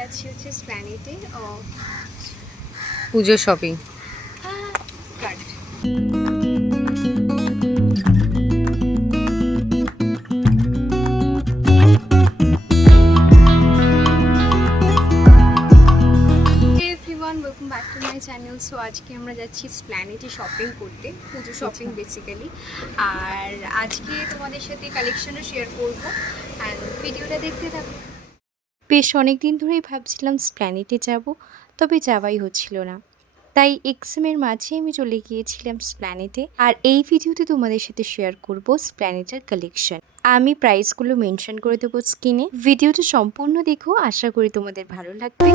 যাচ্ছি হচ্ছে স্প্ল্যানেডে পুজো শপিং। কাট welcome back to my channel. So আজকে আমরা যাচ্ছি স্প্ল্যানেডে শপিং করতে, পুজো শপিং বেসিক্যালি। আর আজকে তোমাদের সাথে কালেকশনও শেয়ার করবো, অ্যান্ড ভিডিওটা দেখতে থাকো। বেশ অনেক দিন ধরেই ভাবছিলাম স্প্ল্যানেডে যাব, তবে যাওয়াই হচ্ছিল না। তাই এক্সামের মাঝে আমি চলে গিয়েছিলাম স্প্ল্যানেডে। আর এই ভিডিওতে তোমাদের সাথে শেয়ার করব স্প্ল্যানেডের কালেকশন। আমি প্রাইসগুলো মেনশন করে দেবো স্ক্রিনে। ভিডিওটা সম্পূর্ণ দেখো, আশা করি তোমাদের ভালো লাগবে।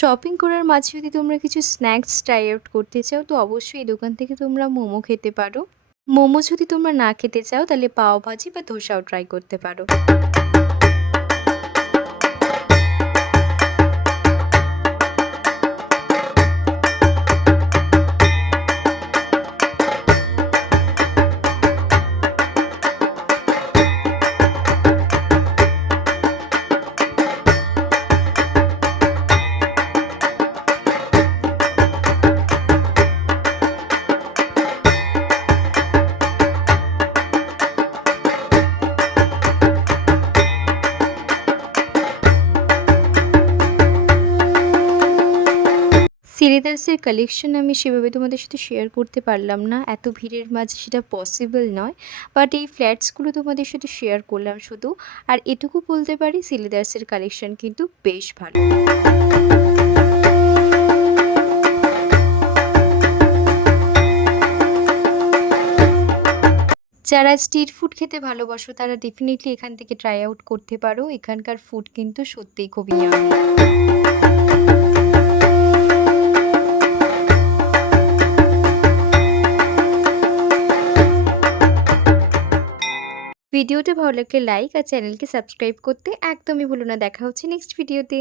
শপিং করার মাঝে যদি তোমরা কিছু স্ন্যাক্স ট্রাই আউট করতে চাও, তো অবশ্যই এই দোকান থেকে তোমরা মোমো খেতে পারো। মোমো যদি তোমরা না খেতে চাও, তাহলে পাও ভাজি বা ধোসাও ট্রাই করতে পারো। সিলিদার্সের কালেকশন আমি সেভাবে তোমাদের সাথে শেয়ার করতে পারলাম না, এত ভিড়ের মাঝে সেটা পসিবল নয়। বাট এই ফ্ল্যাটসগুলো তোমাদের সাথে শেয়ার করলাম শুধু। আর এটুকু বলতে পারি, সিলিদার্সের কালেকশন কিন্তু বেশ ভালো। যারা স্ট্রিট ফুড খেতে ভালোবাসো, তারা ডেফিনেটলি এখান থেকে ট্রাই আউট করতে পারো। এখানকার ফুড কিন্তু সত্যিই খুবই ইয়াম্মি। ভিডিওটা ভালো লাগলে লাইক আর চ্যানেলকে সাবস্ক্রাইব করতে একদমই ভুলো না। দেখা হচ্ছে নেক্সট ভিডিওতে।